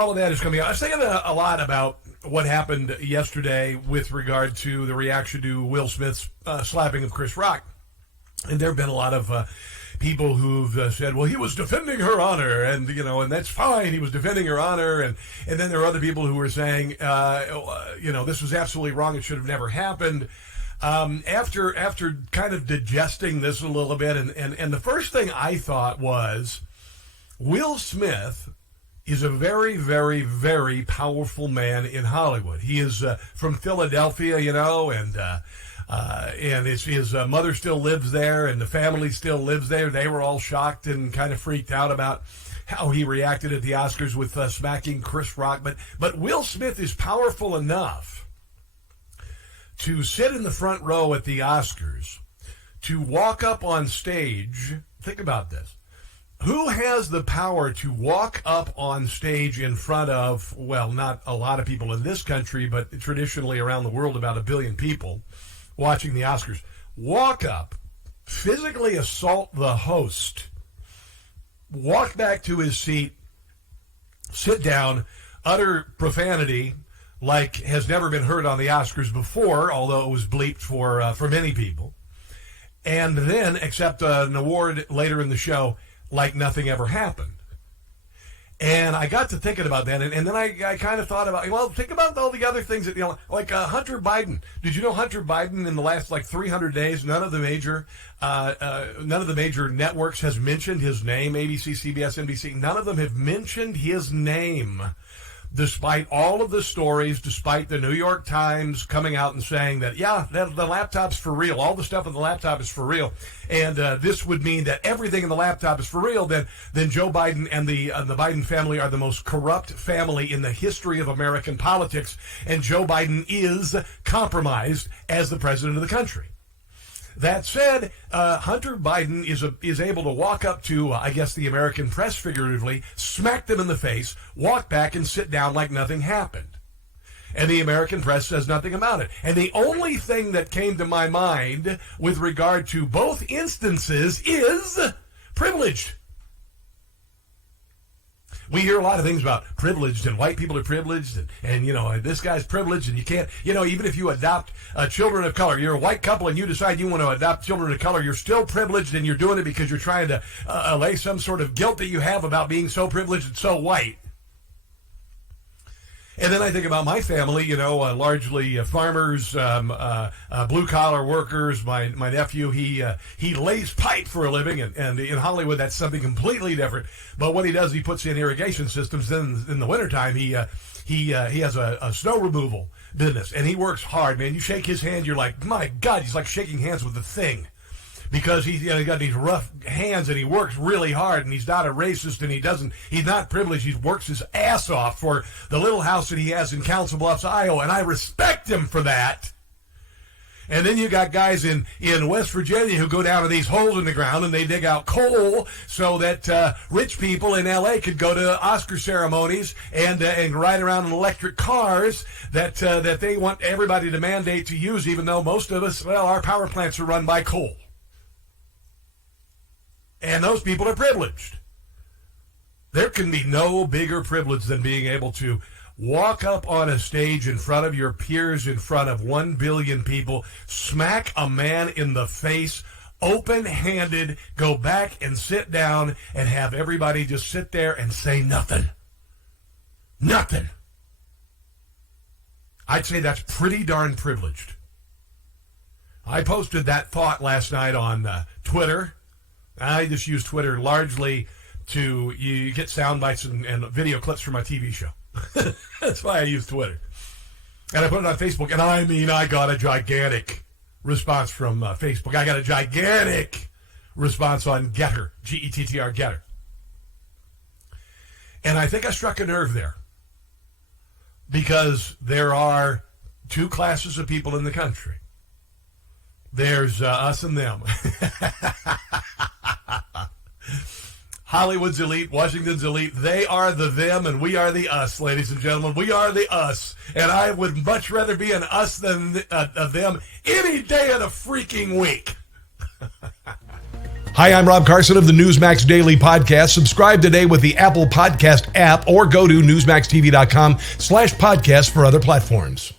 All of that is coming out. I was thinking a lot about what happened yesterday with regard to the reaction to Will Smith's slapping of Chris Rock. And there have been a lot of people who've said, well, he was defending her honor, and, and that's fine. He was defending her honor. And then there are other people who were saying, this was absolutely wrong. It should have never happened. After kind of digesting this a little bit, and the first thing I thought was, Will Smith is a very, very, very powerful man in Hollywood. He is from Philadelphia, and his mother still lives there, and the family still lives there. They were all shocked and kind of freaked out about how he reacted at the Oscars with smacking Chris Rock. But Will Smith is powerful enough to sit in the front row at the Oscars, to walk up on stage. Think about this. Who has the power to walk up on stage in front of, well, not a lot of people in this country, but traditionally around the world, about 1 billion people watching the Oscars? Walk up, physically assault the host, walk back to his seat, sit down, utter profanity like has never been heard on the Oscars before, although it was bleeped for many people, and then accept an award later in the show like nothing ever happened. And I got to thinking about that, and then I kind of thought about, think about all the other things that, like Hunter Biden. Did you know Hunter Biden in the last 300 days, none of the major networks has mentioned his name, ABC, CBS, NBC, none of them have mentioned his name, despite all of the stories, despite the New York Times coming out and saying that, the laptop's for real. All the stuff in the laptop is for real. And this would mean that everything in the laptop is for real. Then Joe Biden and the Biden family are the most corrupt family in the history of American politics. And Joe Biden is compromised as the president of the country. That said, Hunter Biden is able to walk up to, I guess, the American press, figuratively, smack them in the face, walk back and sit down like nothing happened. And the American press says nothing about it. And the only thing that came to my mind with regard to both instances is privileged. We hear a lot of things about privileged, and white people are privileged, and this guy's privileged, and you can't, even if you adopt children of color, you're a white couple and you decide you want to adopt children of color, you're still privileged, and you're doing it because you're trying to allay some sort of guilt that you have about being so privileged and so white. And then I think about my family, largely farmers, blue-collar workers. My nephew, he lays pipe for a living, and in Hollywood that's something completely different. But what he does, he puts in irrigation systems. Then in the wintertime, he has a snow removal business, and he works hard, man. You shake his hand, you're like, my God, he's like shaking hands with the thing. Because he's got these rough hands, and he works really hard, and he's not a racist, and he's not privileged. He works his ass off for the little house that he has in Council Bluffs, Iowa, and I respect him for that. And then you got guys in West Virginia who go down to these holes in the ground, and they dig out coal so that rich people in L.A. could go to Oscar ceremonies and ride around in electric cars that they want everybody to mandate to use, even though most of us, our power plants are run by coal. And those people are privileged. There can be no bigger privilege than being able to walk up on a stage in front of your peers, in front of 1 billion people, smack a man in the face, open-handed, go back and sit down, and have everybody just sit there and say nothing. Nothing. I'd say that's pretty darn privileged. I posted that thought last night on Twitter. I just use Twitter largely to you get sound bites and video clips from my TV show. That's why I use Twitter. And I put it on Facebook, and I got a gigantic response from Facebook. I got a gigantic response on Getter, Gettr, Getter. And I think I struck a nerve there, because there are two classes of people in the country. There's us and them. Hollywood's elite, Washington's elite. They are the them, and we are the us, ladies and gentlemen. We are the us. And I would much rather be an us than a them any day of the freaking week. Hi, I'm Rob Carson of the Newsmax Daily Podcast. Subscribe today with the Apple Podcast app or go to newsmaxtv.com/podcast for other platforms.